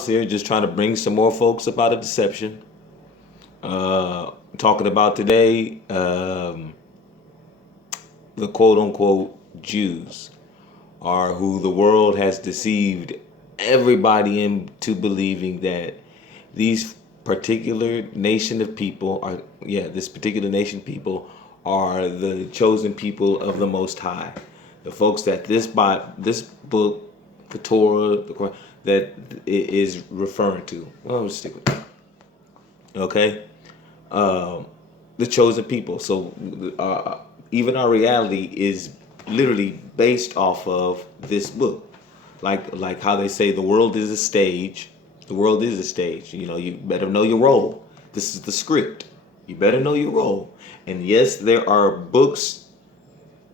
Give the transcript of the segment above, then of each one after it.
Here just trying to bring some more folks up out of deception. Talking about today, the quote unquote Jews are who the world has deceived everybody into believing that these particular nation of people are, this particular nation of people are the chosen people of the Most High. The folks that this book, the Torah, the Quran, that it is referring to. Well, I'm just stick with that. Okay, the chosen people. So even our reality is literally based off of this book. Like how they say the world is a stage. The world is a stage. You know, you better know your role. This is the script. You better know your role. And yes, there are books.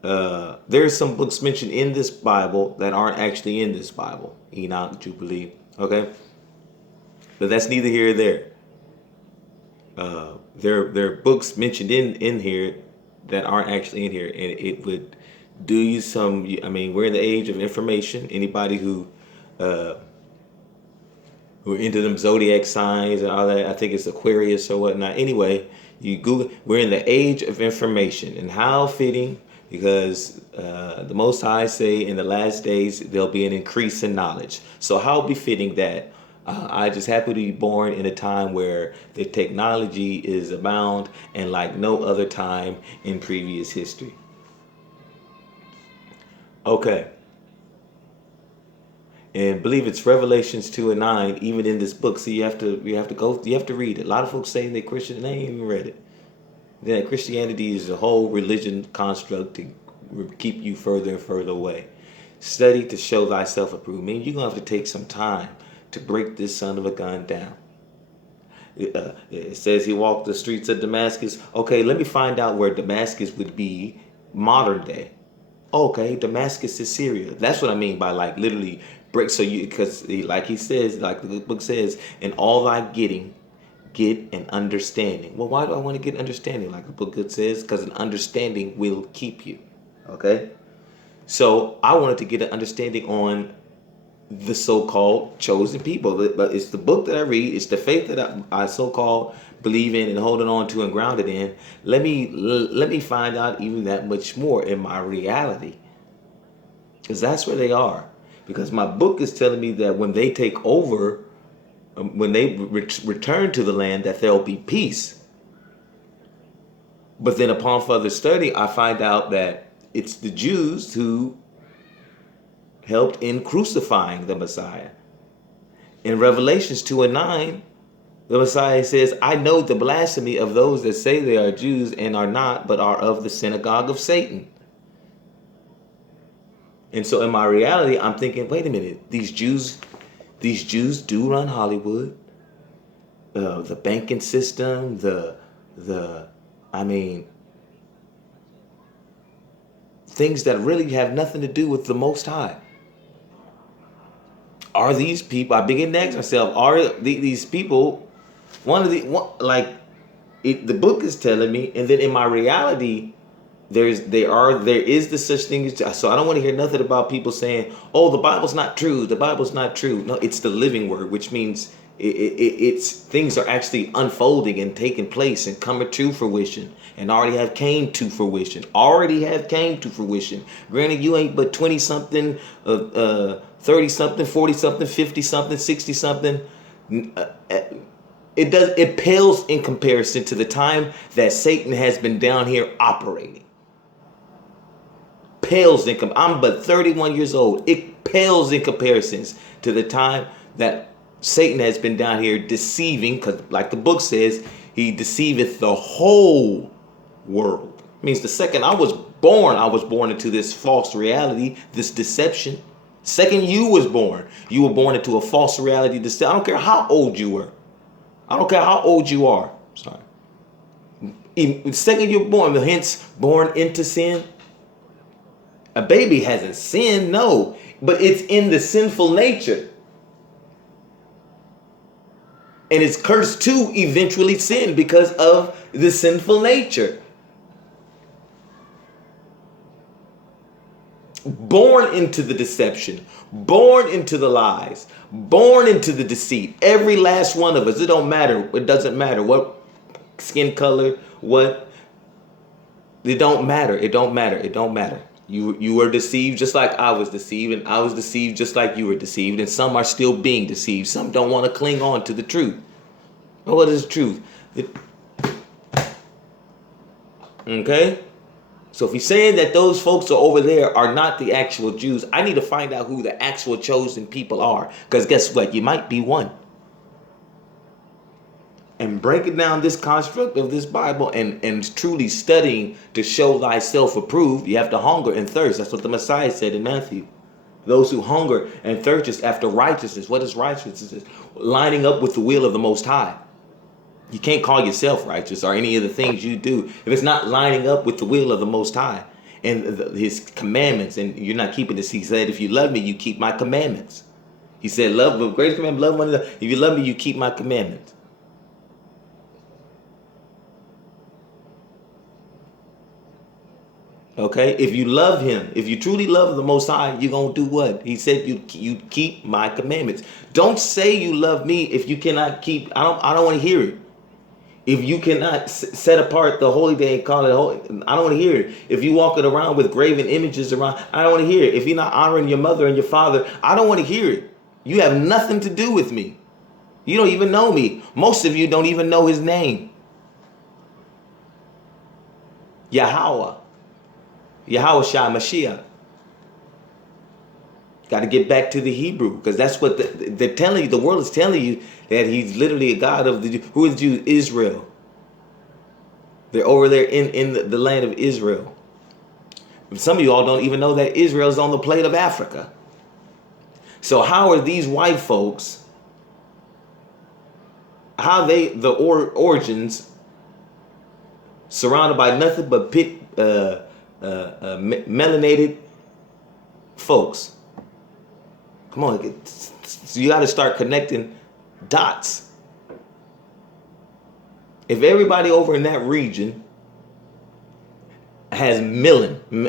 There are some books mentioned in this Bible that aren't actually in this Bible. Enoch, Jubilee. Okay, but that's neither here or there. There are books mentioned in here that aren't actually in here, and it would do you some. I mean, we're in the age of information. Anybody who are into them zodiac signs and all that, I think it's Aquarius or whatnot. Anyway, you Google. We're in the age of information, and how fitting, because the Most High say in the last days there'll be an increase in knowledge. So how befitting that I just happen to be born in a time where the technology is abound and like no other time in previous history. Okay. And believe it's Revelations 2 and 9, even in this book. So you have to read it. A lot of folks saying they Christian and they ain't even read it. That Christianity is a whole religion construct to keep you further and further away. Study to show thyself approved. Meaning you're gonna have to take some time to break this son of a gun down. It says he walked the streets of Damascus. Okay, let me find out where Damascus would be modern day. Okay, Damascus is Syria. That's what I mean by like literally break. So you, because like he says, like the book says, in all thy getting, get an understanding. Well, why do I want to get understanding? Like the book says, because an understanding will keep you. Okay, so I wanted to get an understanding on the so-called chosen people. But it's the book that I read. It's the faith that I so-called believe in and holding on to and grounded in. Let me find out even that much more in my reality, because that's where they are. Because my book is telling me that when they take over, when they return to the land, that there'll be peace. But then upon further study, I find out that it's the Jews who helped in crucifying the Messiah. In Revelations 2 and 9, the Messiah says, I know the blasphemy of those that say they are Jews and are not, but are of the synagogue of Satan. And so in my reality, I'm thinking, wait a minute, these Jews do run Hollywood, the banking system, I mean, things that really have nothing to do with the Most High. Are these people? I begin to ask myself: are these people the book is telling me, and then in my reality, there is the such thing as. So I don't want to hear nothing about people saying, "Oh, the Bible's not true. The Bible's not true." No, it's the living word, which means it's things are actually unfolding and taking place and coming to fruition, and already have came to fruition. Granted, you ain't but 20 something, 30 something, 40 something, 50 something, 60 something. It pales in comparison to the time that Satan has been down here operating. I'm but 31 years old. It pales in comparisons to the time that Satan has been down here deceiving, because like the book says, he deceiveth the whole world. It means the second I was born into this false reality, this deception. Second you were born into a false reality. I don't care how old you were. I don't care how old you are. Sorry. The second you're born, hence born into sin. A baby hasn't sinned, no, but it's in the sinful nature. And it's cursed to eventually sin because of the sinful nature. born into the deception, born into the lies, born into the deceit. Every last one of us. It don't matter. It doesn't matter what skin color, what. It don't matter. It don't matter. It don't matter. You were deceived just like I was deceived, and I was deceived just like you were deceived, and some are still being deceived. Some don't want to cling on to the truth. Well, what is truth? Okay? So if he's saying that those folks are over there are not the actual Jews, I need to find out who the actual chosen people are. Because guess what? You might be one. And breaking down this construct of this Bible and truly studying to show thyself approved, you have to hunger and thirst. That's what the Messiah said in Matthew. Those who hunger and thirst after righteousness. What is righteousness? Lining up with the will of the Most High. You can't call yourself righteous or any of the things you do if it's not lining up with the will of the Most High and his commandments, and you're not keeping this. He said, if you love me, you keep my commandments. He said, love, the greatest commandment, love one another. If you love me, you keep my commandments. Okay, if you love him, if you truly love the Most High, you're going to do what? He said you keep my commandments. Don't say you love me if you cannot keep, I don't want to hear it. If you cannot set apart the holy day and call it holy, I don't want to hear it. If you walking around with graven images around, I don't want to hear it. If you're not honoring your mother and your father, I don't want to hear it. You have nothing to do with me. You don't even know me. Most of you don't even know his name. Yahweh. Yahweh Shai Mashiach. Got to get back to the Hebrew, because that's what they're telling you. The world is telling you that he's literally a God of the Jews. Who is the Jews? Israel. They're over there in the land of Israel. Some of you all don't even know that Israel is on the plate of Africa. So how are these white folks, how they, the origins, surrounded by nothing but melanated folks? Come on, so you got to start connecting dots. If everybody over in that region has melanin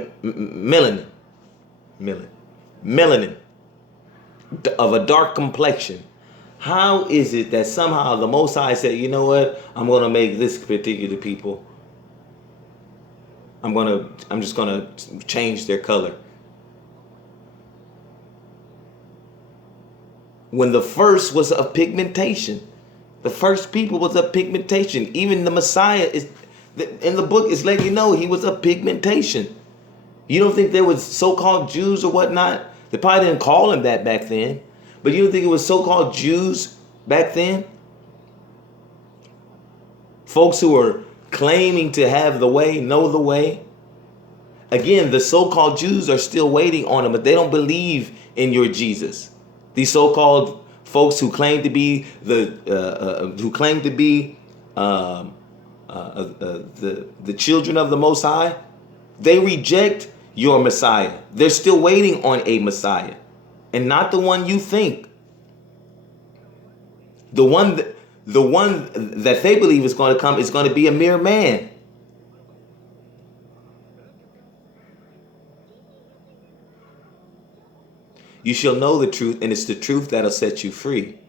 of a dark complexion, how is it that somehow the Most High said, you know what, I'm going to make this particular people, I'm just going to change their color? When the first was of pigmentation. The first people was of pigmentation. Even the Messiah is in the book is letting you know he was of pigmentation. You don't think there was so-called Jews or whatnot? They probably didn't call him that back then. But you don't think it was so-called Jews back then? Folks who were claiming to have the way, know the way. Again, the so-called Jews are still waiting on him, but they don't believe in your Jesus. These so-called folks who claim to be the children of the Most High, they reject your Messiah. They're still waiting on a Messiah, and not the one you think. The one that they believe is going to come is going to be a mere man. You shall know the truth, and it's the truth that'll set you free.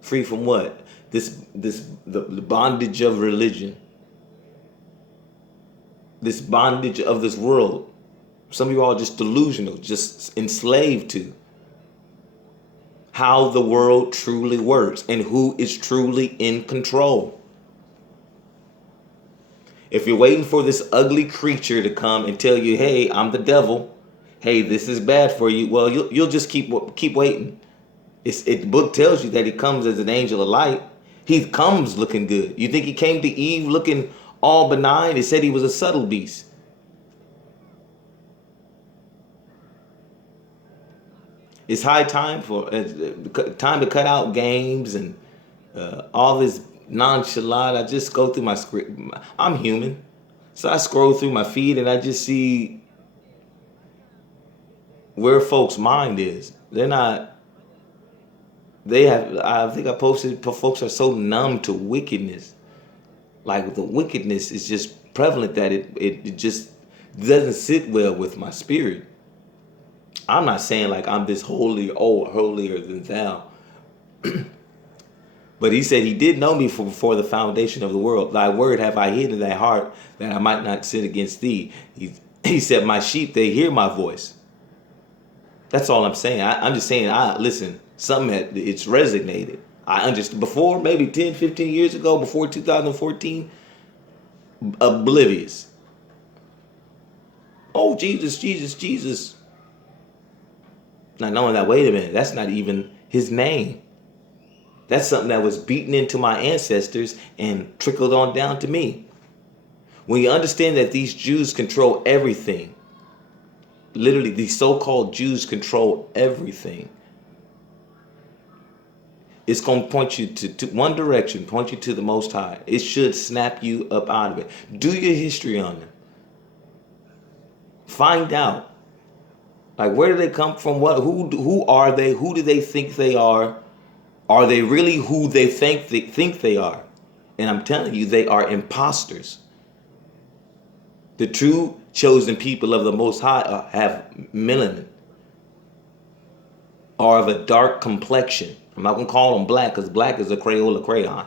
Free from what? The bondage of religion. This bondage of this world. Some of you are just delusional, just enslaved to how the world truly works and who is truly in control. If you're waiting for this ugly creature to come and tell you, hey, I'm the devil, hey, this is bad for you, well, you'll just keep waiting. The book tells you that he comes as an angel of light. He comes looking good. You think he came to Eve looking all benign? It said he was a subtle beast. It's high time to cut out games and all this nonchalant. I just go through my script. I'm human, so I scroll through my feed and I just see where folks' mind is. They're not. They have. I think I posted. Folks are so numb to wickedness. Like the wickedness is just prevalent that it just doesn't sit well with my spirit. I'm not saying like I'm this holy, oh, holier than thou. But he said he did know me from before the foundation of the world. Thy word have I hid in thy heart that I might not sin against thee. He said, my sheep, they hear my voice. That's all I'm saying. I'm just saying, listen, something it's resonated. I understood before, maybe 10, 15 years ago, before 2014, oblivious. Oh, Jesus, Jesus, Jesus. Not knowing that, wait a minute, that's not even his name. That's something that was beaten into my ancestors and trickled on down to me. When you understand that these Jews control everything, literally these so-called Jews control everything, it's going to point you to one direction, point you to the Most High. It should snap you up out of it. Do your history on them. Find out, like, where do they come from? Who are they? Who do they think they are? Are they really who they think they are? And I'm telling you, they are imposters. The true chosen people of the Most High have melanin, are of a dark complexion. I'm not going to call them black because black is a Crayola crayon.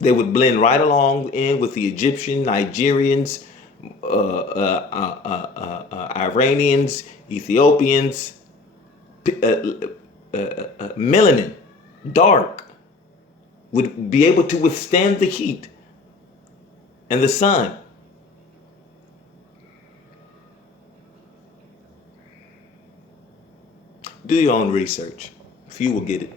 They would blend right along in with the Egyptian, Nigerians, Iranians, Ethiopians, melanin, dark, would be able to withstand the heat and the sun. Do your own research. Few will get it.